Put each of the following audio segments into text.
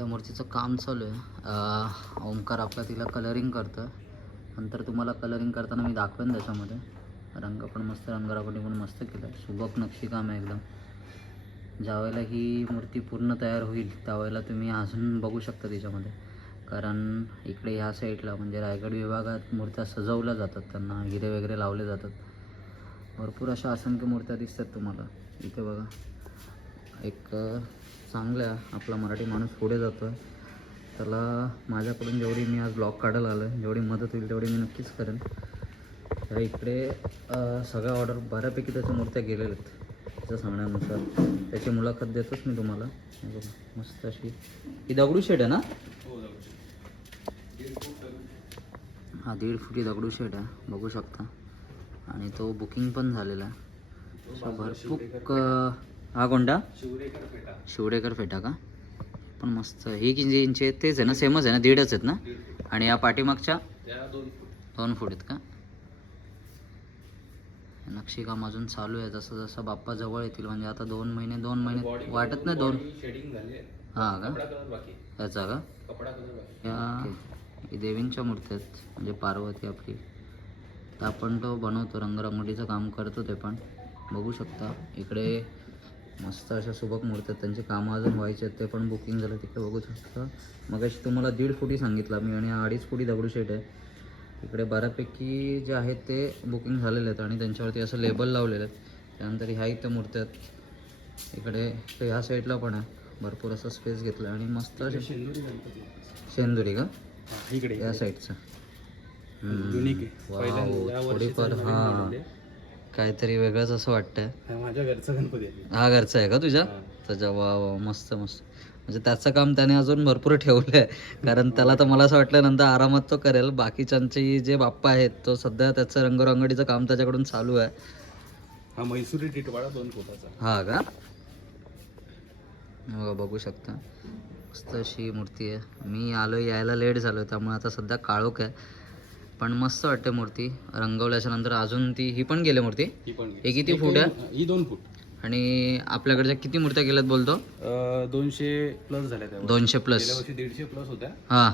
या मूर्तीचं काम चालू आहे. ओंकार आपला तिला कलरिंग करतं नंतर तुम्हाला कलरिंग करताना मी दाखवेन त्याच्यामध्ये. रंग पण मस्त रंगरागोटी पण मस्त केलं आहे सुबक नक्षीकाम आहे एकदम. ज्यावेळेला ही मूर्ती पूर्ण तयार होईल त्यावेळेला तुम्ही अजून बघू शकता तिच्यामध्ये. कारण इकडे ह्या साईडला म्हणजे रायगड विभागात मूर्त्या सजवल्या जातात त्यांना हिरे वगैरे लावले जातात. भरपूर अशा असंख्य मूर्त्या दिसतात तुम्हाला. इथे बघा. एक अ, चांगल्या आपला मराठी माणूस पुढे जातो. आहे त्याला माझ्याकडून जेवढी मी आज ब्लॉग काढायला आलो आहे जेवढी मदत होईल तेवढी मी नक्कीच करेन. तर इकडे सगळ्या ऑर्डर बऱ्यापैकी त्याच्या मूर्त्या गेलेल्या आहेत. त्याच्या सांगण्यानुसार. त्याची मुलाखत देतोच मी तुम्हाला. हे मस्त अशी. ही दगडू शेड आहे ना? हा दीड फुटी दगडू शेड. आहे. बघू शकता. आणि तो बुकिंग पण झालेला आहे. भरपूर हा कोणता? शिवडेकर फेटा का? पण मस्त. ही किती इंची आहेत तेच आहे ना? सेमच आहे ना? दीडच आहेत ना? आणि या पाठीमागच्या? दोन फूट. आहेत का? नक्षीकाम अजून चालू आहे जसं जसं बाप्पा जवळ येतील म्हणजे आता दोन महिने दोन महिने वाटत नाही दोन. हा का? याचा का? या देवींच्या मूर्ती आहेत. म्हणजे पार्वती आपली. तर आपण तो बनवतो. रंगरंगोटीचं काम करतो ते पण. बघू शकता. इकडे मस्त अशा सुबक मूर्ती आहेत. त्यांची कामं अजून व्हायचे आहेत. ते पण बुकिंग झालं तिकडे बघू शकता. मग तुम्हाला दीड फुटी सांगितलं मी आणि अडीच फुटी दगडूशेठ आहे. इकडे बऱ्यापैकी जे आहेत ते बुकिंग झालेले आहेत आणि त्यांच्यावरती असं लेबल लावलेलं आहे त्यानंतर ह्या इथं मूर्त्या आहेत. इकडे ह्या साईडला पण आहे. भरपूर असं स्पेस घेतलं आणि मस्त असे शेंदुरी का? इकडे या साईडचं थोडीफार हां. काहीतरी वेगळंच असं वाटतंय. हा, माझ्या घरचा गणपती आहे. हा घरचा आहे का तुझ्या? त्याच्या वा वा मस्त मस्त. म्हणजे त्याचं काम त्याने अजून भरपूर ठेवलं आहे कारण त्याला तर मला असं वाटलं नंतर आरामात तो करेल. बाकीच्यांची जे बाप्पा आहेत तो सध्या त्याचं रंगरंगडीचं काम त्याच्याकडून चालू आहे. हा मैसुरी टिटवाळा दोन फुटाचा. हा का? बघा बघू शकता. मस्त अशी मूर्ती आहे. मी आलो यायला लेट झालो त्यामुळे आता सध्या काळोख आहे. पण मस्त वाटते मूर्ती. रंगवल्याच्या नंतर अजून ती ही पण गेली मूर्ती. ही पण हे किती फूट आहे? ही दोन फूट. आणि आपल्याकडच्या किती मूर्त्या गेल्यात बोलतो? दोनशे प्लस झाल्या त्या दोनशे प्लस. वर्षी दीडशे प्लस होत्या. हां.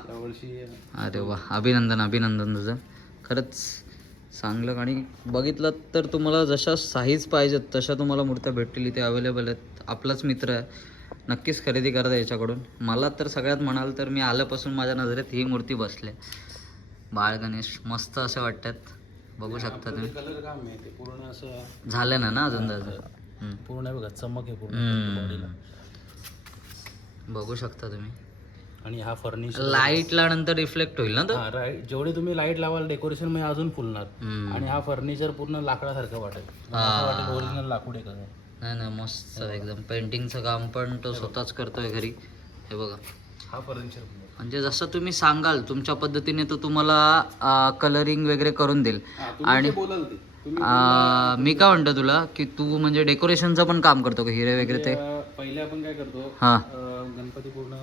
अरे वा. अभिनंदन अभिनंदन तुझं. खरंच चांगलं. आणि बघितलं तर तुम्हाला जशा साईज पाहिजेत तशा तुम्हाला मूर्त्या भेटतील. इथे अवेलेबल आहेत. आपलाच मित्र आहे. नक्कीच खरेदी करा याच्याकडून. मला तर सगळ्यात म्हणाल तर मी आल्यापासून माझ्या नजरेत ही मूर्ती बसले बाळ गणेश मस्त असे वाटतात. बघू शकता तुम्ही. कलर काम आहे ते पूर्ण असं झालं ना ना अजून त्याचं. पूर्ण बघा चमक आहे पूर्ण. बॉडीला बघू शकता तुम्ही. आणि हा फर्निचर लाईटला नंतर रिफ्लेक्ट होईल ना तो? राईट जेवढे तुम्ही लाइट लावाल डेकोरेशनमध्ये अजून फुलणार. आणि हा फर्निचर पूर्ण लाकडासारखं वाटेल. ओरिजिनल लाकूड आहे का. नाही नाही मस्त एकदम. पेंटिंगचं काम पण तो स्वतःच करतोय घरी. हे बघा. हा फर्निचर म्हणजे जसं तुम्ही सांगाल तुमच्या पद्धतीने तो तुम्हाला कलरिंग वगैरे करून देईल. आणि मी काय म्हणतो तुला की तू म्हणजे डेकोरेशनचं पण काम करतो का हिरे वगैरे ते? अं, पहिले आपण काय करतो हां. गणपती पूर्ण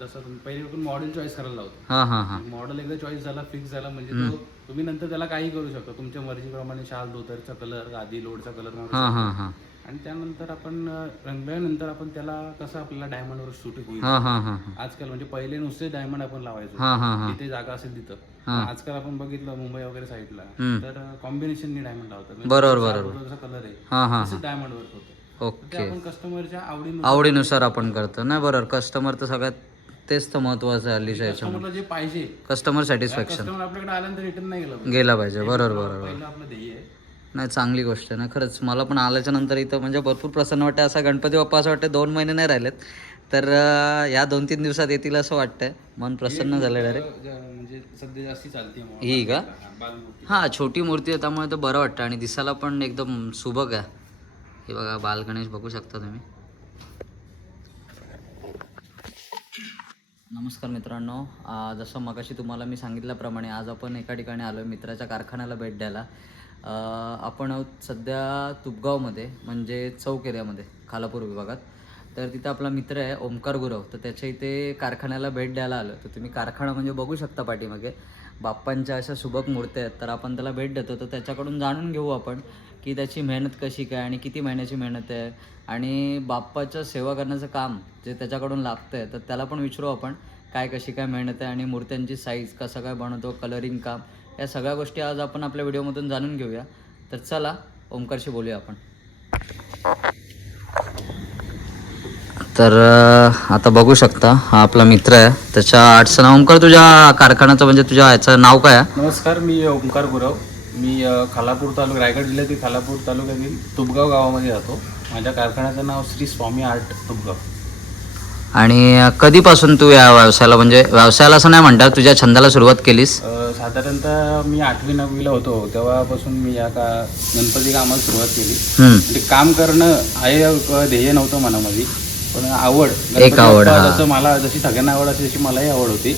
जसं पहिले आपण मॉडेल चॉईस करायला लावतो. हां हां हां. मॉडेल एकदा चॉईस झाला फिक्स झाला म्हणजे तो तुम्ही नंतर त्याला काही करू शकता. तुमच्या मर्जीप्रमाणे शाल धोतरचा कलर गादी लोडचा कलर हां हां हां. आणि त्यानंतर आपण रंगल्यानंतर आपण त्याला कसं आपल्याला डायमंडवर शूट होईल. हां हां हां आजकाल म्हणजे पहिले नुसते डायमंड आपण लावायचो. हां हां हां. जिथे जागा असेल तिथं. हा. आजकाल आपण बघितलं मुंबई वगैरे साईडला हम्म. तर कॉम्बिनेशननी डायमंड लावतात. म्हणजे बरोबर बरोबर. कलर आहे. हां हां डायमंड वर्क होतं. ते ओके. आपण कस्टमरच्या आवडीनुसार आवडीनुसार आपण करतो. नाही बरोबर. कस्टमर तर सगळ्यात तेच तर महत्वाचं आहे हल्लीच्या याच्यामध्ये. कस्टमरला जे पाहिजे कस्टमर सॅटिस्फॅक्शन कस्टमर आपल्याकडे आल्यानंतर रिटर्न नाही गेलं. पाहिजे. गेला पाहिजे. बरोबर बरोबर. पहिलं आपलं ध्येय आहे. नाही चांगली गोष्ट आहे ना खरंच. मला पण आल्याच्यानंतर इथं म्हणजे भरपूर प्रसन्न वाटतं असा गणपती बाप्पा असं वाटतं दोन महिने नाही राहिलेत. तर या दोन तीन दिवसात येतील असं वाटतंय. मन प्रसन्न झालं डायरेक्ट ज- म्हणजे सध्या जास्ती चालते ही का? हां छोटी मूर्ती आहे त्यामुळे तर बरं वाटतं आणि दिसायला पण एकदम सुबक आहे. हे बघा बाल गणेश बघू शकता तुम्ही. नमस्कार मित्रांनो. जसं मगाशी तुम्हाला मी सांगितल्याप्रमाणे आज आपण एका ठिकाणी आलो आहे मित्राच्या कारखान्याला भेट द्यायला. आपण आहोत सध्या तुपगावमध्ये म्हणजे चौक एरियामध्ये खालापूर विभागात. तर तिथं आपला मित्र आहे ओमकार गुरव. तर त्याच्या इथे कारखान्याला भेट द्यायला आलं. तर तुम्ही कारखाना म्हणजे बघू शकता पाठीमागे. बाप्पांच्या अशा सुबक मूर्त्या आहेत. तर आपण त्याला भेट देतो. तर त्याच्याकडून जाणून घेऊ आपण की त्याची मेहनत कशी काय आणि किती महिन्याची मेहनत आहे. आणि बाप्पाचं सेवा करण्याचं काम जे त्याच्याकडून लागतं आहे तर त्याला पण विचारू आपण काय कशी काय मेहनत आहे आणि मूर्त्यांची साईज कसं काय बनवतो कलरिंग काम. या सगळ्या गोष्टी आज आपण आपल्या व्हिडिओमधून जाणून घेऊया. तर चला ओमकारशी बोलूया आपण. तर आता बघू शकता हा आपला मित्र आहे. त्याच्या आठचं नाव ओमकार तुझ्या कारखान्याचं म्हणजे तुझ्या याचं नाव काय आहे? नमस्कार मी ओंकार गुरव. मी खालापूर तालुका रायगड जिल्ह्यातील खालापूर तालुक्यातील तुबगाव गावामध्ये राहतो. माझ्या कारखान्याचं नाव श्री स्वामी आर्ट तुबगाव आणि कधीपासून तू या व्यवसायाला म्हणजे व्यवसायाला असं नाही म्हणतात तुझ्या छंदाला सुरुवात केलीस? साधारणतः मी आठवी नववीला होतो तेव्हापासून मी या का गणपती कामाला सुरुवात केली. म्हणजे काम करणं हे एक ध्येय नव्हतं मनामध्ये पण आवड एक आवड, हा. जसं मला जशी सगळ्यांना आवड असते तशी मलाही आवड होती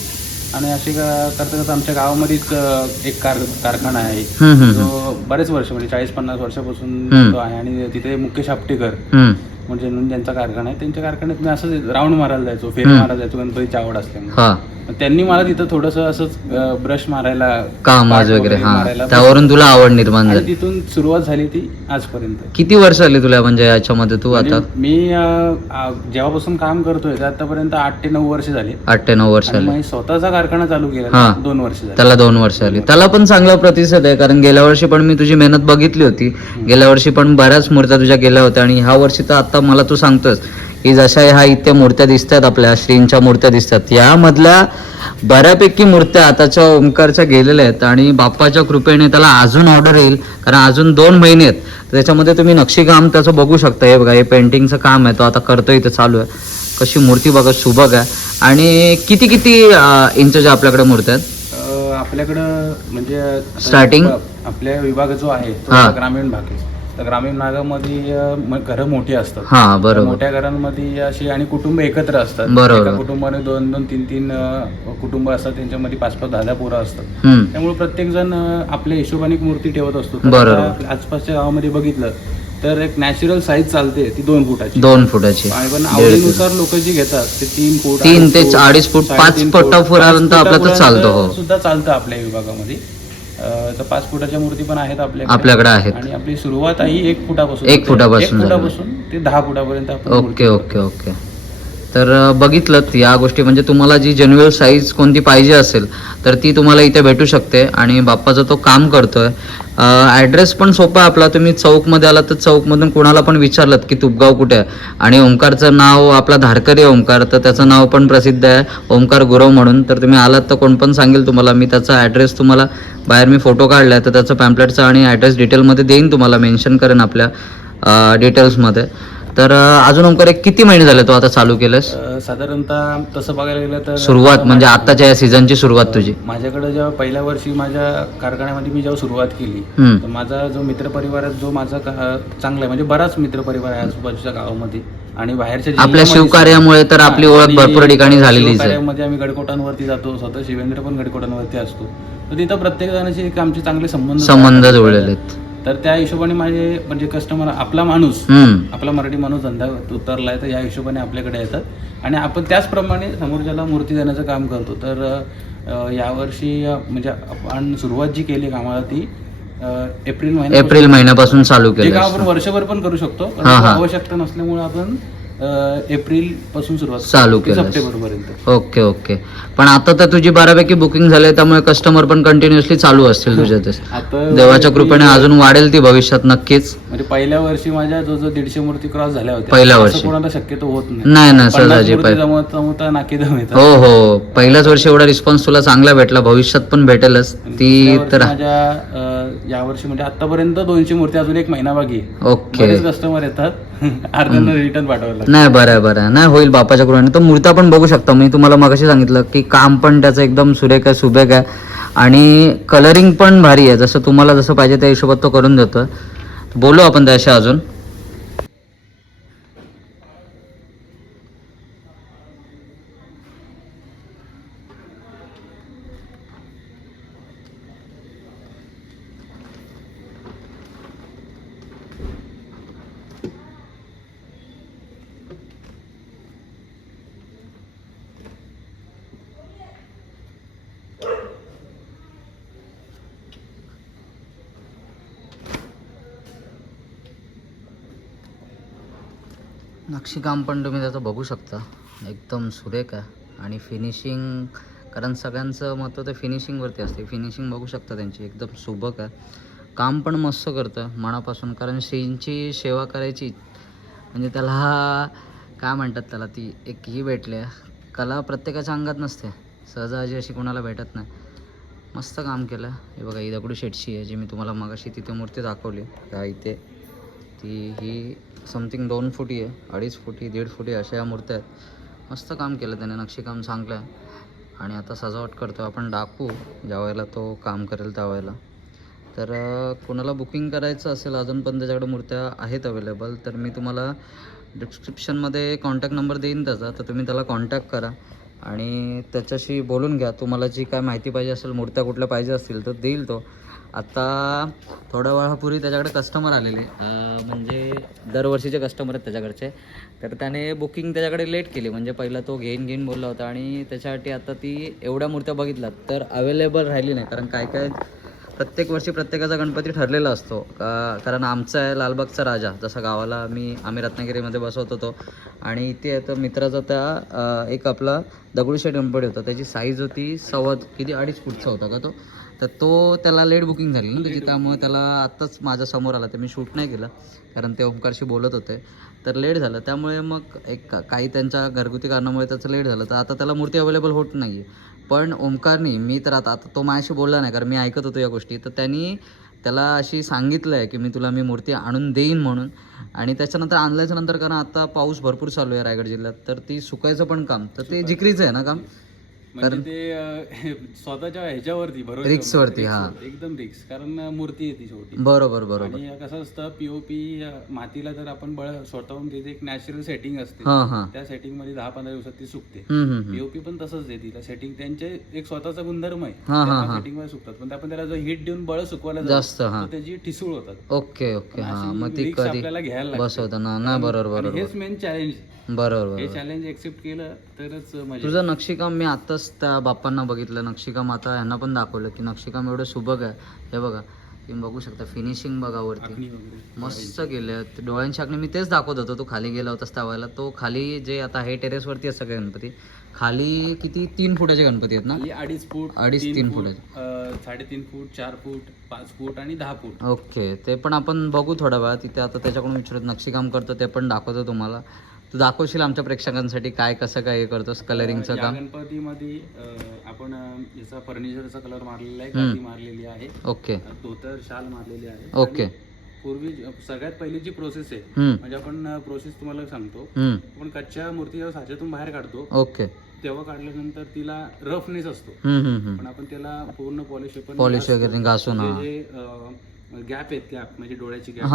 आणि अशी का- करता करता आमच्या गावामध्येच अ, एक कार कारखाना आहे हम्म, हम्म, जो बरेच वर्ष म्हणजे चाळीस पन्नास वर्षापासून. तो आहे आणि तिथे मुकेश आपटेकर हम्म. म्हणजे ज्यांचा कारखाना आहे त्यांच्या कारखान्यात मी असंच राऊंड मारायला जायचो फेर. मारायला जायचो गणपतीची आवड असल्यामुळे. हा. त्यांनी मला तिथं थोडंसं असंच ब्रश मारायला कामाज वगैरे हा. मारायला त्यावरून तुला आवड निर्माण आणि झाली तिथून सुरुवात झाली ती आजपर्यंत. किती वर्ष आली तुला म्हणजे याच्यामध्ये तू आता? म्हणजे मी अं, आ- जेव्हापासून काम करतोय ते आतापर्यंत आठ ते नऊ वर्ष झाली. आठ ते नऊ वर्ष आणि आली. स्वतःचा कारखाना चालू केला हा. दोन वर्ष झाली. त्याला दोन वर्ष आली. त्याला पण चांगला प्रतिसाद आहे कारण गेल्या वर्षी पण मी तुझी मेहनत बघितली होती. गेल्या वर्षी पण बऱ्याच मूर्त्या तुझ्या गेल्या होत्या आणि ह्या वर्षी तर आता मला तू सांगतोस की जशा ह्या इथे मूर्त्या दिसतात आपल्या श्रींच्या मूर्त्या दिसतात. यामधल्या बऱ्यापैकी मूर्त्या आताच्या ओंकारच्या गेलेल्या आहेत आणि बाप्पाच्या कृपेने त्याला अजून ऑर्डर येईल कारण अजून दोन महिने आहेत. त्याच्यामध्ये तुम्ही नक्षीकाम त्याचं बघू शकता. हे बघा हे पेंटिंगचं काम आहे तो आता करतोय इथं चालू आहे. कशी मूर्ती बघा सुबक आहे. आणि किती किती इंचच्या आपल्याकडे मूर्त्या आहेत? आपल्याकडं म्हणजे आता Starting? आपल्या विभाग जो आहे हा. ग्रामीण भाग आहे. तर ग्रामीण भागामध्ये म- घरं मोठी असतात. हा बरोबर. मोठ्या घरांमध्ये अशी आणि कुटुंब एकत्र असतात. बरोबर. एका कुटुंबाने दोन दोन तीन तीन अं, कुटुंब असतात. त्यांच्यामध्ये पाच पाच दहा दहा पोरं असतात. हम्म. त्यामुळे प्रत्येक जण आपल्या हिशोबाने एक मूर्ती ठेवत असतो. तर बरोबर. आता आसपासच्या गावामध्ये बघितलं तर एक नॅचरल साईज चालते ती दोन फुटाची. दोन फुटाची. आणि पण दीड आवडीनुसार लोक जी घेतात ते तीन फूट तीन ते अडीच फूट, पाच फुटापर्यंत आपलं तर चालतं, हो. सुद्धा चालतं आपल्या विभागामध्ये. तर पाच फुटाच्या मूर्ती पण आहेत आपल्याकडे. आपल्याकडे आहेत. आणि आपली सुरुवात ही एक फुटापासून एक. फुटापासून ते दहा फुटापर्यंत आपण ओके ओके ओके. तर बघितलं या गोष्टी. म्हणजे तुम्हाला जी जेन्युअल साईज कोणती पाहिजे असेल तर ती तुम्हाला इथे भेटू शकते आणि बाप्पाचा तो काम करतो आहे ॲड्रेस पण सोपा आहे आपला. तुम्ही चौकमध्ये आलात तर चौकमधून कोणाला पण विचारलं की तुपगाव कुठे आहे? आणि ओंकारचं नाव आपला धारकरी आहे ओंकार तर त्याचं नाव पण प्रसिद्ध आहे. ओंकार गुरव म्हणून. तर तुम्ही आलात तर कोण पण सांगेल तुम्हाला. मी त्याचा ॲड्रेस तुम्हाला बाहेर मी फोटो काढला आहे तर त्याचं पॅम्पलेटचा आणि ॲड्रेस डिटेलमध्ये देईन तुम्हाला. मेन्शन करेन आपल्या डिटेल्समध्ये तर अजून ओंकार एक किती महिने झाले तो आता चालू केलंस? अं, साधारणतः तसं बघायला गेलं तर सुरुवात म्हणजे आताच्या या सीझनची सुरुवात तुझी. माझ्याकडे जेव्हा पहिल्या वर्षी माझ्या कारखान्यामध्ये मी जेव्हा सुरुवात केली हम्म. तर माझा जो मित्रपरिवार आहे जो माझा का- चांगला आहे म्हणजे बराच मित्रपरिवार आहे आजूबाजूच्या गावामध्ये. आणि बाहेरच्या आपल्या जिल्ह्यामध्ये शिवकार्यामुळे तर आपली ओळख आणि भरपूर ठिकाणी झालेलीच आहे. शिवकार्यामध्ये आम्ही गडकोटांवरती जातो स्वतः शिवेंद्र पण गडकोटांवरती असतो. तर तिथं प्रत्येक जणांशी एक आमचे चांगले संबंध संबंध जुळलेले आहेत तर त्या हिशोबाने माझे म्हणजे कस्टमर आपला माणूस आपला मराठी माणूस धंदा उतरलाय तर या हिशोबाने आपल्याकडे येतात. आणि आपण त्याचप्रमाणे समोरच्याला मूर्ती देण्याचं काम करतो. तर यावर्षी म्हणजे आपण सुरुवात जी केली कामाला ती एप्रिल महिन्यात एप्रिल महिन्यापासून चालू केलं आपण वर्षभर पण करू शकतो. आवश्यकता नसल्यामुळे आपण एप्रिलपासून सुरुवात चालू पर्यंत ओके ओके. पण आता तर तुझी बऱ्यापैकी बुकिंग झाली त्यामुळे कस्टमर पण कंटिन्युअसली चालू असतील तुझ्या देवाच्या कृपेने अजून वाढेल ती भविष्यात नक्कीच. म्हणजे पहिल्या वर्षी माझ्या जो जो दीडशे मूर्ती क्रॉस झाल्या होत्या पहिल्या वर्षी. कोणाला शक्यतो होत नाही. नाही सहजाजी हो हो. पहिल्याच वर्षी एवढा रिस्पॉन्स तुला चांगला भेटला भविष्यात पण भेटेलच. ती तर यावर्षी म्हणजे आतापर्यंत दोनशे मूर्ती अजून एक महिना बाकी आहे. ओके. बरेच कस्टमर येतात. अर्ध्यांना रिटर्न पाठवायला लागतं. नाही बरं आहे बरं. आहे नाही होईल बापाच्या कृपेने. तर मूर्त्या पण बघू शकता. मी तुम्हाला मगाशी सांगितलं की काम पण त्याचं एकदम सुरेख आहे सुबेक आहे. आणि कलरिंग पण भारी आहे. जसं तुम्हाला जसं पाहिजे त्या हिशोबात तो करून देतो बोलू आपण त्याशी अजून. नक्षीकाम पण तुम्ही त्याचं बघू शकता. एकदम सुरेख आहे. आणि फिनिशिंग कारण सगळ्यांचं महत्त्व ते फिनिशिंगवरती असते. फिनिशिंग बघू शकता त्यांची. एकदम सुबक आहे. काम पण मस्त करतं मनापासून. कारण श्रींची सेवा करायची म्हणजे त्याला काय म्हणतात त्याला ती एक ही भेटली आहे कला प्रत्येकाच्या अंगात नसते. सहजाजी अशी कोणाला भेटत नाही. मस्त काम केलं. हे बघा ही दगडू शेटशी आहे जी मी तुम्हाला मगाशी तिथे मूर्ती दाखवली. का इथे. ती ही समथिंग दोन फुटी आहे अडीच फुटी दीड फुटी अशा या मूर्त्या आहेत. मस्त काम केलं त्याने नक्षीकाम चांगलं आहे. आणि आता सजावट करतो आपण डाकू ज्या वेळेला तो काम करेल त्या वेळेला. तर कोणाला बुकिंग करायचं असेल अजून पण त्याच्याकडे मूर्त्या आहेत अवेलेबल तर मी तुम्हाला डिस्क्रिप्शनमध्ये कॉन्टॅक्ट नंबर देईन त्याचा तर तुम्ही त्याला कॉन्टॅक्ट करा. आणि त्याच्याशी बोलून घ्या तुम्हाला जी काय माहिती पाहिजे असेल मूर्त्या कुठल्या पाहिजे असतील तर देईल तो. आता थोड्या वेळापूर्वी त्याच्याकडे कस्टमर आलेले. म्हणजे दरवर्षीचे कस्टमर आहेत त्याच्याकडचे. तर त्याने बुकिंग त्याच्याकडे लेट केली. म्हणजे पहिला तो घेईन घेईन बोलला होता. आणि त्याच्यासाठी आता ती एवढ्या मूर्त्या बघितल्यात तर अवेलेबल राहिली नाही. कारण काय काय प्रत्येक वर्षी प्रत्येकाचा गणपती ठरलेला असतो. का कारण आमचा आहे लालबागचा राजा. जसा गावाला मी आम्ही रत्नागिरीमध्ये बसवत होतो आणि इथे आहे तर मित्राचा त्या एक आपला दगडूशेठ गणपती होता. त्याची साईज होती सव्वा किती अडीच फूटचा होता का तो? तर तो त्याला लेट बुकिंग झाली ना त्याची. त्यामुळे त्याला आत्ताच माझ्यासमोर आला. ते मी शूट नाही केलं. कारण ते ओमकारशी बोलत होते. तर लेट झालं. त्यामुळे मग एक का- काही त्यांच्या घरगुती कारणामुळे त्याचं लेट झालं. तर आता त्याला मूर्ती अवेलेबल होत नाही आहे पण ओमकारनी मी तर आता आता तो माझ्याशी बोलला नाही. कारण मी ऐकत होतो या गोष्टी. तर त्यांनी त्याला अशी सांगितलं आहे की मी तुला मी मूर्ती आणून देईन म्हणून. आणि त्याच्यानंतर आणल्याच्या नंतर कारण आता पाऊस भरपूर चालू आहे रायगड जिल्ह्यात. तर ती सुकायचं पण काम. तर ते जिकरीचं आहे ना काम? म्हणजे ते अं, स्वतःच्या ह्याच्यावरती बरोबर रिक्सवरती, हा. एकदम रिक्स कारण मूर्ती येते शेवटी. बरोबर बरोबर. आणि कसं असतं पीओपी मातीला जर आपण बळ स्वतःहून तिथे एक नॅचरल सेटिंग असते. हां हां. त्या सेटिंगमध्ये दहा पंधरा दिवसात ती सुकते. हम्म, हम्म, हम्म. पीओपी पण तसंच आहे तिला. सेटिंग त्यांचे एक स्वतःचा गुणधर्म आहे. हा, हा, हा. सेटिंगमध्ये सुकतात. पण आपण त्याला जो हिट देऊन बळ सुकवायला जास्त हां. तर त्याची ठिसूळ होतात. Okay okay. हां अशी मग ती risks कधी आपल्याला घ्यायला लागते. बसवताना. नाही बरोबर आणि बरोबर. हेच मेन चॅलेंज बरोबर हे चॅलेंज एक्सेप्ट केलं तरच मजा तुझं नक्षीकाम मी आत्ताच त्या बाप्पांना बघितलं. नक्षीकाम आता यांना पण दाखवलं की नक्षीकाम एवढं सुबक आहे. हे बघा तुम्ही बघू शकता फिनिशिंग बघा वरती. वगैरे. मस्त गेले डोळ्यांची आखणी मी तेच दाखवत होतो तो खाली गेला होतास त्यावेळेला तो खाली जे आता हे टेरेसवरती आहे सगळे गणपती? खाली किती? तीन फुटाचे गणपती आहेत ना? खाली अडीच फूट अडीच, तीन फूट अं, साडेतीन फूट चार फूट पाच फूट आणि दहा फूट. ओके. ते पण आपण बघू थोड्या वेळा तिथे आता त्याच्याकडून विचारत नक्षीकाम करतो ते पण दाखवतो तुम्हाला. तू दाखवशील आमच्या प्रेक्षकांसाठी काय कसं काय हे करतोस कलरिंगचं काम? गणपतीमध्ये आपण याचा फर्निचरचा कलर मारलेला आहे गादी मारलेली आहे. ओके. धोतर शाल मारलेली आहे. ओके. पूर्वी सगळ्यात पहिली जी प्रोसेस आहे म्हणजे आपण प्रोसेस तुम्हाला सांगतो आपण कच्च्या मूर्ती जेव्हा साच्यातून बाहेर काढतो. ओके. तेव्हा काढल्यानंतर तिला रफनेस असतो. पण आपण त्याला पूर्ण पॉलिश पॉलिश वगैरे घासून गॅप आहेत गॅप म्हणजे डोळ्याची गॅप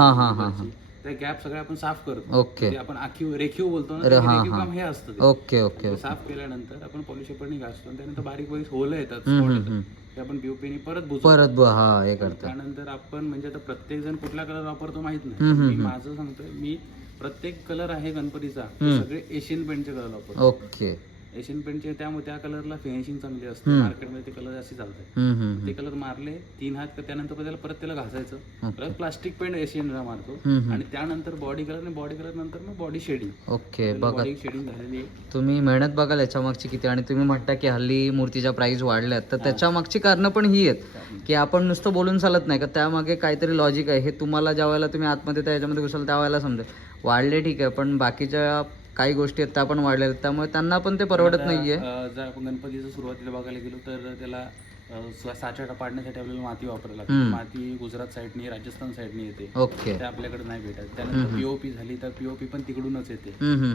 त्या गॅप सगळ्या आपण साफ करतो. ओके. ते आपण आखीव रेखीव बोलतो ना ते हा, रेखीव हा. काम हे असतं ते. ओके ओके ते ओके. साफ केल्यानंतर आपण पॉलिश पेपरने घासतो आणि त्यानंतर बारीक बारीक होलं येतात. हम्म, spot हम्म, येतात. हम्म. ते आपण बीओपीने परत बुजवतो. परत ब हा हे त्यानंतर आपण म्हणजे आता प्रत्येक जण कुठला कलर वापरतो माहीत हम्म, नाही. हम्म, मी माझं सांगतोय मी प्रत्येक कलर आहे गणपतीचा. तो हम्म. सगळे एशियन पेंटचे कलर वापरतो. ओके. एशियन पेंटचे त्यामुळे त्या कलरला फिनिशिंग चांगली असते. मार्केटमध्ये ते कलर जास्त चालतात ते कलर मारले तीन हात त्यानंतर त्याला परत त्याला घासायचं. परत प्लास्टिक पेंट एशियनला मारतो. आणि त्यानंतर बॉडी कलर आणि बॉडी कलर नंतर मग बॉडी शेडिंग ओके बघा. शेडिंग झालेली आहे. तुम्ही मेहनत बघाल याच्या मागची किती आणि तुम्ही म्हणता की हल्ली मूर्तीच्या प्राईस वाढल्यात. तर त्याच्या मागची कारणं पण ही आहेत की आपण नुसतं बोलून चालत नाही. का त्यामागे काहीतरी लॉजिक आहे. हे तुम्हाला ज्या वेळेला तुम्ही आतमध्ये त्या याच्यामध्ये घुसाल त्या वेळेला समजेल. वाढले ठीक आहे पण बाकीच्या काही गोष्टी आहेत त्या पण वाढल्या आहेत. त्यामुळे त्यांना पण ते परवडत नाहीये. जर आपण गणपतीचं सुरुवातीला बघायला गेलो तर त्याला अं, सा- साचा पाडण्यासाठी आपल्याला माती वापरायला लागते. माती गुजरात साईडनी राजस्थान साईडनी येते. ओके. ते आपल्याकडे नाही भेटत. त्यानंतर पीओपी झाली तर पीओपी पण तिकडूनच येते.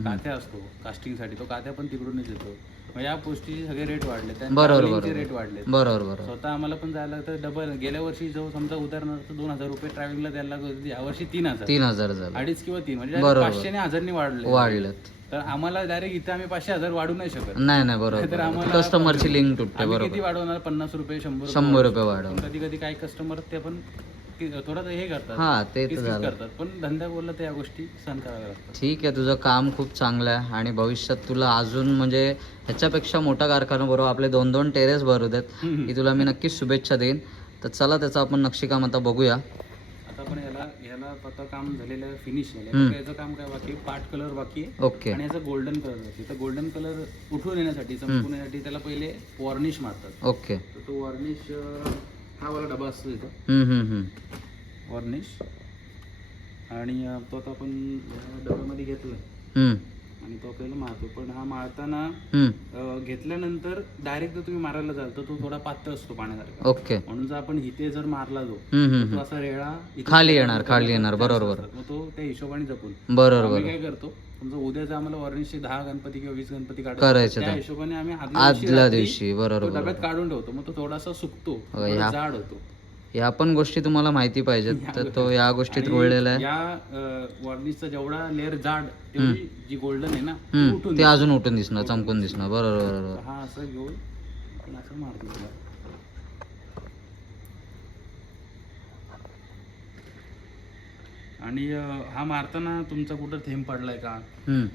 काथ्या असतो कास्टिंगसाठी तो काथ्या पण तिकडूनच येतो. मग या गोष्टीचे सगळे रेट वाढले. बरोबर, रेट वाढले बरोबर बरोबर. स्वतः आम्हाला पण जायला तर डबल गेल्या वर्षी जो समजा उदाहरणार्थ दोन हजार रुपये ट्रॅव्हलिंगला द्यायला लागत होते यावर्षी तीन हजार. तीन हजार झालं. अडीच किंवा तीन. म्हणजे बरोबर. पाचशे ने हजारनी वाढले. वाढलेत. तर आम्हाला डायरेक्ट इथे आम्ही पाचशे हजार वाढू नाही शकत. नाही नाही तर बरोबर. आम्हाला कस्टमरची लिंक तुटते आम्ही बरोबर. किती वाढवणार? पन्नास रुपये शंभर शंभर रुपये वाढव कधी कधी काही कस्टमर ते पण थोडं हे करतात. हा ते तर झालं. करतात. पण धंदा बोलला तर या गोष्टी सहन कराव्या लागतात. ठीक आहे तुझं काम खूप चांगलं आहे आणि भविष्यात तुला अजून म्हणजे ह्याच्यापेक्षा मोठा कारखाना बरोबर आपले दोन दोन टेरेस भरू देत. ही तुला मी नक्कीच शुभेच्छा देईन. तर चला त्याचं आपण नक्षीकाम आता बघूया. आता आपण याला याला आता काम झालेलं फिनिश झालं याचं काम काय बाकी पाट कलर बाकी आहे. ओके. आणि याचं गोल्डन कलर बाकी तर गोल्डन कलर उठून येण्यासाठी चमकून येण्यासाठी त्याला पहिले वॉर्निश मारतात. ओके. तर तो वॉर्निश हा वाला डबा असतो हम्म. वॉर्निश आणि अं, तो आता आपण या डब्यामध्ये घेतला आणि तो आपल्याला मारतो. पण हा मारताना. अं, घेतल्यानंतर डायरेक्ट जर तुम्ही मारायला जाल तर तो थोडा पातळ असतो पाण्यासारखा. ओके. म्हणून जर आपण इथे जर मारला जो हम्म, हम्म, तो हम्म. असा रेळा इथे खाली येणार, खाली येणार, बरोबर, असतात. मग तो त्या हिशोबाने जपून. बरोबर आम्ही बरोबर. काय करतो समजा उद्या जर आम्हाला वॉर्निशचे दहा गणपती किंवा वीस गणपती करायचे काढायचे त्या तर. हिशोबाने आम्ही आदल्या दिवशी आदल्या रात्री दिवशी. बरोबर तो डब्यात बरोबर. काढून ठेवतो. मग तो थोडासा सुकतो हो, थोडा जाड होतो. ह्या पण गोष्टी तुम्हाला माहिती पाहिजेत. तर तो या गोष्टीत रुळलेला आहे. या वॉर्निशचा जेवढा लेअर जाड तेवढी जी गोल्डन आहे ना ती हम्म, उठून ते अजून उठून दिसणार चमकून दिसणार. बरोबर बरोबर. हा असं घेऊन आपण असं मारतो त्याला. आणि अं, हा मारताना तुमचा कुठं थेंब पडलाय का? हम्म,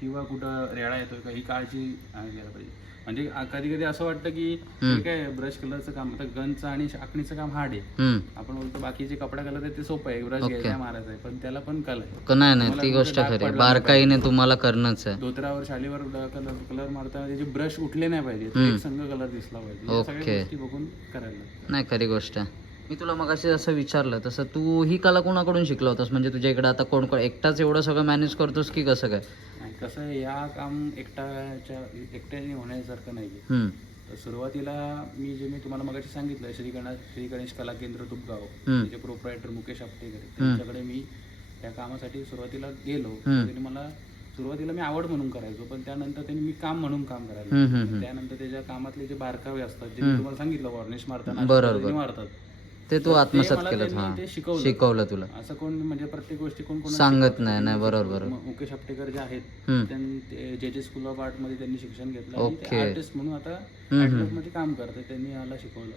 किंवा कुठं रेळा येतोय का? ही काळजी घ्यायला पाहिजे. म्हणजे कधी कधी असं वाटतं की. हे काय ब्रश कलरचं काम आता गनचं आणि आखणीचं काम हार्ड आहे. आपण बोलतो बाकीचे कपडा कलर आहे ते सोपं आहे ब्रश. घ्यायचा मारायचा आहे पण त्याला पण कल आहे नाही नाही ती गोष्ट खरी बारकाईने तुम्हाला करणंच आहे धोत्रावर शालीवर कलर कलर मारताना त्याचे ब्रश उठले नाही पाहिजे. एक संघ कलर दिसला पाहिजे या Okay. सगळ्या गोष्टी बघून करायला. नाही खरी गोष्ट आहे मी तुला मग असं विचारलं तसं तू ही कला कोणाकडून शिकला होतास म्हणजे तुझ्या इकडे आता कोण कोण एकटाच एवढं सगळं मॅनेज करतोस की कसं काय आणि कसं आहे, या काम एकट्याच्या एकट्याने होण्यासारखं नाही. हम्म, तर सुरुवातीला मी जे मी तुम्हाला मगाशी सांगितलं श्री गणेश श्री गणेश कला केंद्र तुपगाव हम्म. त्याचे प्रोप्रायटर मुकेश आपटेकर त्यांच्याकडे मी त्या कामासाठी सुरुवातीला गेलो हम्म. त्यांनी मला सुरुवातीला मी आवड म्हणून करायचो पण त्यानंतर त्यांनी मी काम म्हणून काम करायला हम्म, हम्म, हम्म. त्यानंतर त्याच्या कामातले जे बारकावे असतात जे. मी तुम्हाला सांगितलं वॉर्निश मारताना अशा पद्धतीने. मारतात ते तू ते आत्मसात मला केलं त्यांनी हा ते शिकवलं. शिकवलं तुला असं कोण म्हणजे प्रत्येक गोष्टी कोण कोण सांगत नाही, नाही, बरोबर, बरोबर. मुकेश आपटेकर जे आहेत हम्म. त्यांनी ते जे जे स्कूल ऑफ आर्टमध्ये त्यांनी शिक्षण घेतलं. आणि ते आर्टिस्ट म्हणून आता हम्म, मध्ये काम करते त्यांनी मला शिकवलं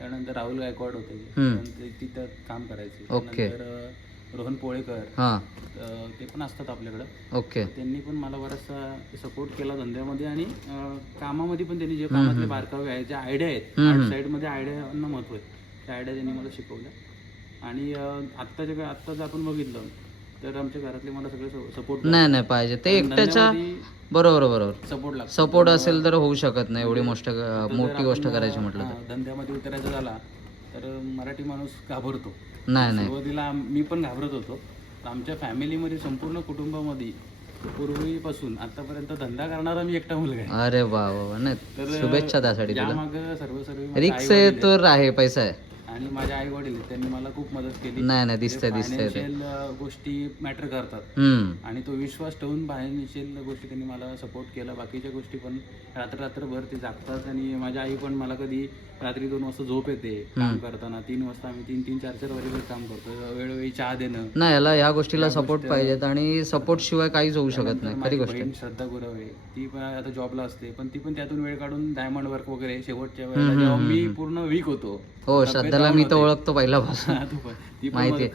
त्यानंतर राहुल गायकवाड होते हम्म. ते तिथं काम करायचे. त्यानंतर अं, रोहन पोळेकर हां अं, ते पण असतात आपल्याकडं ओके त्यांनी पण मला बराचसा सपोर्ट केला धंद्यामध्ये आणि अं, कामामध्ये पण त्यांनी जे कामातले बारकावे आहेत ज्या आयडिया आहेत हम्म, आर्ट हम्म. साईडमध्ये आयडियांना महत्त्व आहे त्या आयडिया त्यांनी मला शिकवल्या. आणि अं, आत्ताच्या काय आत्ता जर आपण बघितलं तर आमच्या घरातले मला सगळे सपोर्ट नाही नाही पाहिजे. ते एकट्याच्या बरोबर बरोबर. सपोर्ट लागतो. सपोर्ट असेल तर होऊ शकत नाही एवढी जर मोठी गोष्ट करायची म्हटलं तर. धंद्यामध्ये उतरायचा झाला तर मराठी माणूस घाबरतो. नाही नाही. सुरुवातीला मी पण घाबरत होतो. आमच्या फॅमिलीमध्ये संपूर्ण कुटुंबामध्ये पूर्वीपासून आतापर्यंत धंदा करणारा मी एकटा मुलगा आहे. अरे वा वा वा. नाही तर शुभेच्छा त्यासाठी रिक्स आहे तर आहे पैसा आहे. आणि माझे आई वडील त्यांनी मला खूप मदत केली. नाही नाही दिसतंय दिसतंय ते. फायनान्शियल गोष्टी मॅटर करतात. हम्म. आणि तो विश्वास ठेवून फायनान्शियल गोष्टी त्यांनी मला सपोर्ट केला. बाकीच्या गोष्टी पण रात्र रात्रभर ते जागतात. आणि माझ्या आई पण मला कधी रात्री दोन वाजता झोप येते काम करताना. तीन वाजता आम्ही तीन तीन चार चार वाजेवर काम करतो. वेळोवेळी चहा देणं. नाही याला या गोष्टीला सपोर्ट पाहिजेत. आणि सपोर्ट शिवाय काहीच होऊ शकत नाही. खरी माझी गोष्ट. बहीण श्रद्धा गुरव ती पण आता जॉबला असते. पण ती पण त्यातून वेळ काढून डायमंड वर्क वगैरे शेवटच्या वेळेला. जेव्हा मी पूर्ण वीक होतो हो श्रद्धाला मी तर. ओळखतो पहिल्यापासून. माहिती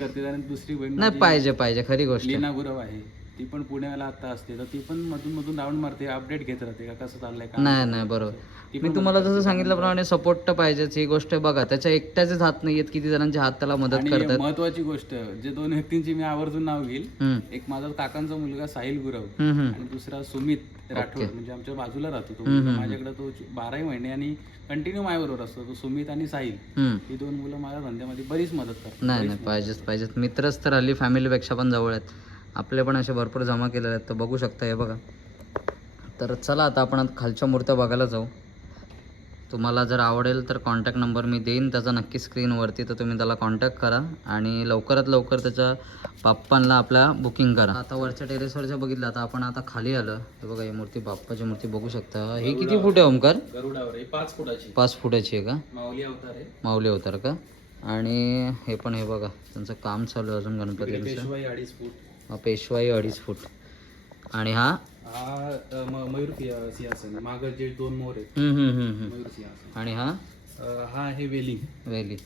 दुसरी नाही माझी पाहिजे पाहिजे खरी गोष्ट. लीना गुरव आहे. ती पण पुण्याला आता असते तर ती पण मधून मधून राऊंड मारते अपडेट घेत राहते का कसं चाललंय नाही नाही बरोबर. मी तुम्हाला जसं सांगितल्याप्रमाणे सपोर्ट तर पाहिजेच ही गोष्ट बघा. त्याच्या एकट्याचेच हात नाही आहेत किती जणांचे हात त्याला मदत करतात. महत्वाची गोष्ट जे दोन व्यक्तींची मी आवर्जून नाव घेईल एक माझा काकांचा मुलगा साहिल गुरव. आणि दुसरा सुमित. राठोड म्हणजे आमच्या बाजूला राहतो तो. मुलगा. माझ्याकडे तो बाराही महिने आणि कंटिन्यू माझ्याबरोबर असतो. तो सुमित आणि साहिल हम्म. ही दोन मुलं माझ्या धंद्यामध्ये बरीच मदत करतात. नाही नाही पाहिजेच पाहिजेत मित्रच तर हल्ली फॅमिलीपेक्षा पण जवळ आहेत. आपले पण असे भरपूर जमा केलेले आहेत. तर बघू शकता हे बघा. तर चला आता आपण आता खालच्या मूर्त्या बघायला जाऊ. तुम्हाला जर आवडेल तर कॉन्टॅक्ट नंबर मी देईन. त्याचा नक्की स्क्रीनवरती तर तुम्ही त्याला कॉन्टॅक्ट करा आणि लवकरात लवकर त्याच्या बाप्पांना आपल्या बुकिंग करा. आता वरच्या टेरेसवरच्या बघितलं आता आपण आता खाली आलं. हे बघा ही मूर्ती बाप्पाची मूर्ती बघू शकता. ही किती फूट आहे. ओमकार पाच फुटाची. पाच फुटाची आहे का? माऊली अवतार आहे. माऊली होतार का? आणि हे पण हे बघा त्यांचं काम चालू आहे अजून गणपतीचं. पेशवाई अडीच फूट. हा पेशवाई अडीच फूट. आणि हा हा म- मयूर सिंह- सिंहासन. आहे मागं जे दोन मोर आहेत. हम्म, हम्म, हम्म, हम्म. मयूर सिंहासन. आणि हा? अ, हा आहे वेलिंग वेली.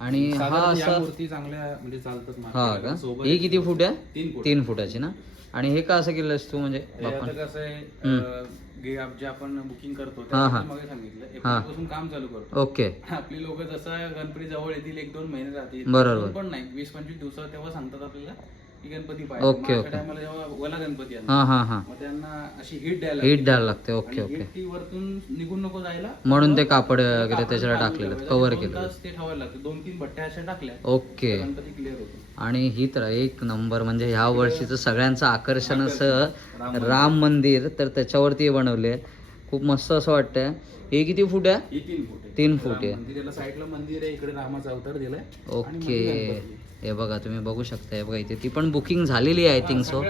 आणि हा साधारण या असा मूर्ती चांगल्या म्हणजे चालतात हा market का. सोबत ही किती फूट आहे? तीन फूट. तीन फुटाची ना? आणि हे का असं केलंस तू म्हणजे? हे कसं आहे अं, गे- आप- जे आपण बुकिंग करतो हा, हा. मागे सांगितलं. एप्रिलपासून काम चालू करतो. ओके. आपली लोक जसं गणपती जवळ येतील एक दोन महिने राहतील. बरोबर. पण नाही. वीस पंचवीस दिवसात तेव्हा सांगतात आपल्याला. की गणपती ओके, पाहिजे ओके. टायमाला जेव्हा ओला गणपती आहे हां हां हां. मग त्यांना अशी हिट द्यायला हीट लागते. द्यायला लागते. Okay okay. ती वरतून निघून नको जायला. म्हणून ते कापड वगैरे त्याच्यावर टाकलेलं. कव्हर दोन केलेलं. तास ते ठेवायला लागतं. दोन तीन भट्ट्या अशा टाकल्या. ओके. गणपती क्लिअर होतो. आणि ही तर एक नंबर म्हणजे ह्या वर्षीचं सगळ्यांचं आकर्षण असं राम मंदिर. तर त्याच्यावरती बनवले. खूप मस्त असं वाटतंय. हे किती फूट आहे? ही तीन फूट आहे. तीन फूट आहे. राम मंदिर त्याला साईडला मंदिर आहे इकडे रामाचा अवतार दिलाय. आणि ओके. मध्ये गणपती. आहे. हे बघा तुम्ही बघू शकता हे बघा इथे. ती पण बुकिंग झालेली आहे आय थिंक सो.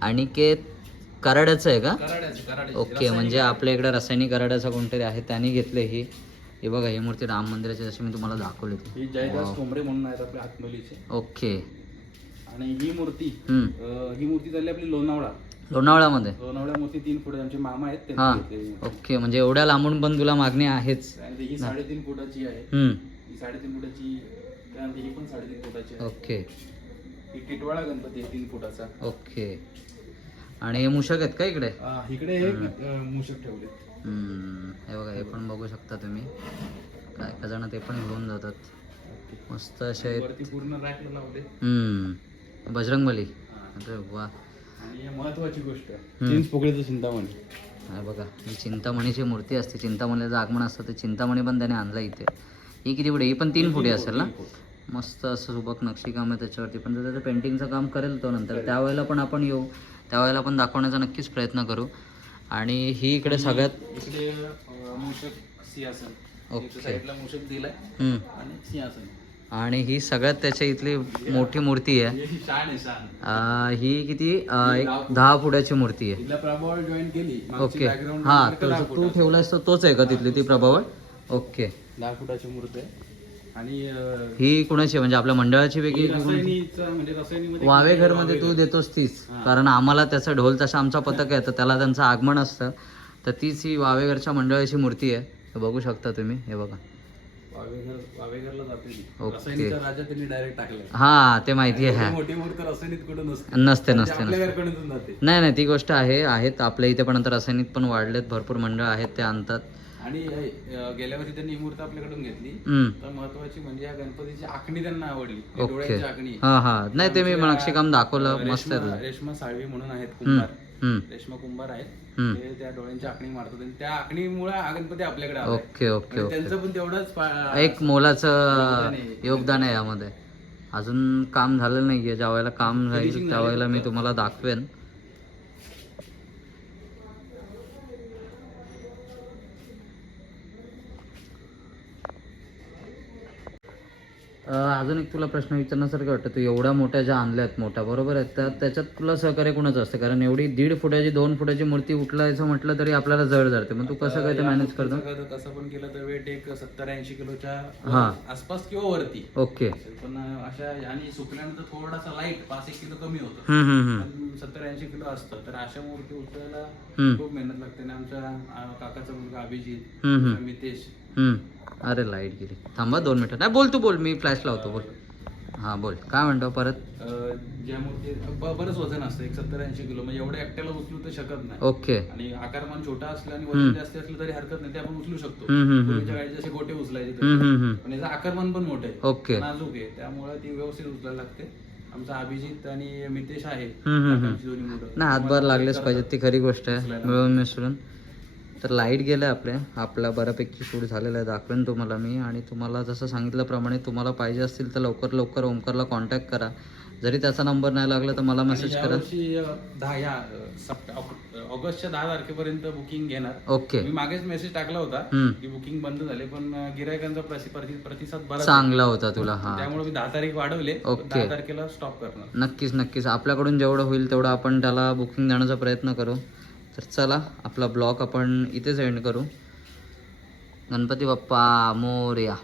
आणि के कराडाचं आहे का? कराड्याचे, कराड्याचे. ओके म्हणजे आपल्या इकडे रासायनिक कराडाचा कोणतरी आहे त्यांनी घेतले ही. हे बघा ही मूर्ती राम मंदिराची जशी मी तुम्हाला दाखवली म्हणून आहेत आपल्या हातमलीचे ओके आणि ही मूर्ती ही मूर्ती झाली आपली लोणावळा. लोणावळ्यामध्ये लोणावळा मूर्ती तीन फुट आमचे मामा आहेत हा. ओके म्हणजे एवढ्या लांबून पण तुला मागणी आहेच. ही साडेतीन फुटाची आहे. ही साडेतीन फुटाची त्यानंतर ही पण साडेतीन फुटाची आहे. ओके. ही टिटवाळा गणपती आहे तीन फुटाचा. ओके. आणि हे मूषक आहेत का इकडे? इकडे एक अं, मूषक ठेवले हम्म. हे बघा हे पण बघू शकता तुम्ही. काय काय जण ते पण घेऊन जातात. मस्त असे आहेत. वरती पूर्ण रॅकला लावले. हम्म. बजरंगबली. अरे वा. आणि ही महत्वाची गोष्ट पोकळीचं चिंतामणी. हा बघा ही चिंतामणीची मूर्ती असते. चिंतामणीचं आगमन असतं. ते चिंतामणी पण त्याने आणलं इथे. ही किती पुढे ही पण तीन फुटी असेल ना? मस्त असं सुबक नक्षीकाम आहे त्याच्यावरती. पण त्याचं पेंटिंगचं काम करेल तो नंतर त्यावेळेला पण आपण येऊ. त्यावेळेला पण दाखवण्याचा नक्कीच प्रयत्न करू. आणि ही इकडे सगळ्यात इकडे अं, मूषक सिंहासन. ओके. इथे साईडला मूषक दिलाय. हम्म. आणि सिंहासन. आणि ही सगळ्यात त्याच्या इथली मोठी मूर्ती आहे. ही शान आहे शान. आ, ही किती? एक दहा फुटाची मूर्ती आहे. तिला प्रभावळ जॉईन केली. मागची ओके. background हा वगैरे तो दहा तू फुटाची. ठेवलास तर तोच आहे का तिथली ती प्रभावळ? ओके. दहा फुटाची मूर्ती आहे. आणि ही कुणाची आहे? म्हणजे आपल्या मंडळाची वेगळी म्हणजे वावे घरमध्ये तू देतोस तीच. कारण आम्हाला त्याचं ढोल तसं आमचा पथक आहे तर त्याला त्यांचं आगमन असतं. तर तीच ही वावेघरच्या मंडळाची मूर्ती आहे. बघू शकता तुम्ही हे बघा. ओके. हा ते माहिती आहे. नसते. नसते ती नसते नाही नाही ती गोष्ट आहे आहेत. आपल्या इथे पण आता रासायनिक पण वाढलेत भरपूर मंडळ आहेत ते आणतात. आणि गेल्या वर्षी त्यांनी ही मूर्ती आपल्याकडून घेतली. हम्म. तर महत्वाची म्हणजे या गणपतीची आखणी त्यांना आवडली. ओके. डोळ्यांची आखणी. हा हा. नाही ते मी आमच्या, नक्षीकाम दाखवलं. मस्त आहे रेश्मा तुझं. रेश्मा साळवी म्हणून आहेत कुंभार. हम्म. रेश्मा कुंभार आहेत. हम्म. ते त्या डोळ्यांची आखणी मारतात आणि त्या आखणीमुळे हा गणपती आपल्याकडे आलाय. ओके ओके आणि ओके. त्यांचं पण तेवढंच पा- एक मोलाचं योगदान आहे. योगदान आहे यामध्ये. अजून काम झालेलं नाहीये. ज्या वेळेला काम Finishing राहील झालं त्यावेळेला मी फक्त. तुम्हाला दाखवेन. अजून एक तुला प्रश्न विचारण्यासारखं वाटतं तू एवढ्या मोठ्या ज्या आणल्या आहेत मोठ्या बरोबर आहेत त्या त्याच्यात तुला सहकार्य कुणाचं असतं? कारण एवढी दीड फुटाची दोन फुटाची मूर्ती उठलायचं म्हटलं तरी आपल्याला जड जाते. मग तू कसं काय ते मॅनेज करतो? कसं- पण केलं तर वेट एक सत्तर ऐंशी किलोच्या हा. आसपास किंवा वरती. ओके. पण अशा आणि सुकल्यानंतर थोडासा लाइट पाच एक किलो कमी होतो. सत्तर ऐंशी किलो असतं. तर अशा मूर्ती उचलायला हम्म. खूप मेहनत लागते. आणि आमच्या काकाचा मुलगा अभिजित. मितेश. अरे लाइट गेली. थांबा दोन मिनिटं. नाही बोल तू बोल. मी फ्लॅश लावतो बोल. हां बोल. काय म्हणतो परत? अं, ज्या मूर्ती ब- बरंच वजन असतं. एक सत्तर ऐंशी किलो. म्हणजे एवढ्या एकट्याला उचलू तर शकत नाही. ओके. आणि आकारमान छोटा असला आणि. वजन जास्त असलं तरी हरकत नाही. ते आपण उचलू शकतो. पूर्वीच्या जसे गोटे उचलायचे. पण याचं आकारमान पण मोठं आहे. ओके. नाजूक आहे. त्यामुळे ती व्यवस्थित उचलायला लागते. आमचा अभिजित आणि मितेश आहे. दोन्ही मुलं. नाही हातभार लागलेच पाहिजेत. ती खरी गोष्ट आहे. मिळून मिसळून. तर लाइट गेलं आपले आपला बऱ्यापैकी शूट झालेला आहे. दाखवेन तुम्हाला मी. आणि तुम्हाला जसं सांगितल्याप्रमाणे तुम्हाला पाहिजे असतील तर लवकर लवकर ओमकारला कॉन्टॅक्ट करा. जरी त्याचा नंबर नाही लागला तर मला मेसेज करा. दहा या अं, सप्ट- ऑग- ऑगस्टच्या दहा तारखेपर्यंत बुकिंग घेणार. ओके. मी मागेच मेसेज टाकला होता हम्म. की बुकिंग बंद झाले पण गिरायकांचा प्रतिसाद बरा चांगला होता तुला हा. त्यामुळे मी दहा तारीख वाढवले. ओके. दहा तारखेला स्टॉप करणार. नक्कीच नक्कीच. आपल्याकडून जेवढं होईल तेवढं आपण त्याला बुकिंग देण्याचा प्रयत्न करू. तर चला आपला ब्लॉग आपण इथेच एंड करू. गणपती बाप्पा मोर्या.